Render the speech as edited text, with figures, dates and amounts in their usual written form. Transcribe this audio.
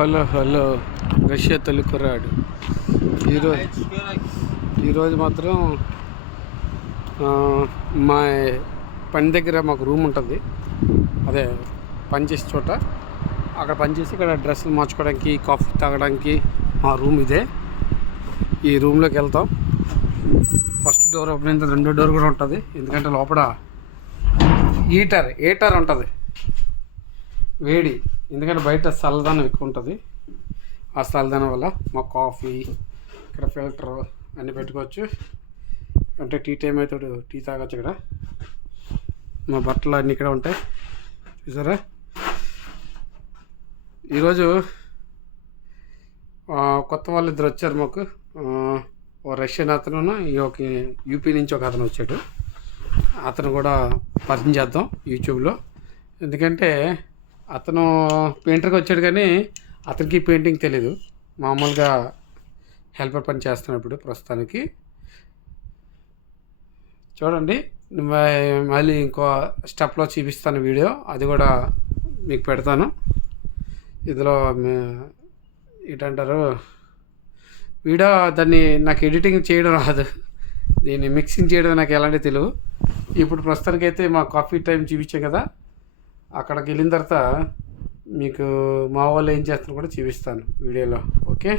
Hello hello Russia Telugu కుర్రాడు. ఈరోజు మాత్రం మా పని దగ్గర మాకు రూమ్ ఉంటుంది. అదే పనిచేసే చోట, అక్కడ పనిచేసి ఇక్కడ డ్రెస్సులు మార్చుకోవడానికి, కాఫీ తాగడానికి మా రూమ్ ఇదే. ఈ రూమ్లోకి వెళ్తాం. ఫస్ట్ డోర్ ఓపెన్ అయిన రెండో డోర్ కూడా ఉంటుంది, ఎందుకంటే లోపల హీటర్ ఉంటుంది, వేడి. ఎందుకంటే బయట చల్లదనం ఎక్కువ ఉంటుంది. ఆ చల్లదనం వల్ల మా కాఫీ ఇక్కడ ఫిల్టర్ అన్నీ పెట్టుకోవచ్చు. అంటే టీ టైం అయితే టీ తాగొచ్చు. ఇక్కడ మా బట్టలు అన్నీ ఇక్కడ ఉంటాయి, చూసారా. ఈరోజు కొత్త వాళ్ళు ఇద్దరు వచ్చారు మాకు. ఓ రష్యన్ అతను, ఒక యూపీ నుంచి ఒక అతను వచ్చాడు. అతను కూడా పరిచయం చేద్దాం యూట్యూబ్లో. ఎందుకంటే అతను పెయింటర్గా వచ్చాడు, కానీ అతనికి పెయింటింగ్ తెలీదు. మామూలుగా హెల్పర్ పని చేస్తున్నప్పుడు ప్రస్తుతానికి. చూడండి, మళ్ళీ ఇంకో స్టెప్లో చూపిస్తాను వీడియో, అది కూడా మీకు పెడతాను. ఇందులో ఏంటంటారు, వీడియో దాన్ని నాకు ఎడిటింగ్ చేయడం రాదు, దీన్ని మిక్సింగ్ చేయడం నాకు ఎలాంటి తెలియదు. ఇప్పుడు ప్రస్తుతానికైతే మా కాఫీ టైం చూపించాం కదా, అక్కడికి వెళ్ళిన తర్వాత మీకు మా వాళ్ళు ఏం చేస్తారో కూడా చూపిస్తాను వీడియోలో. ఓకే.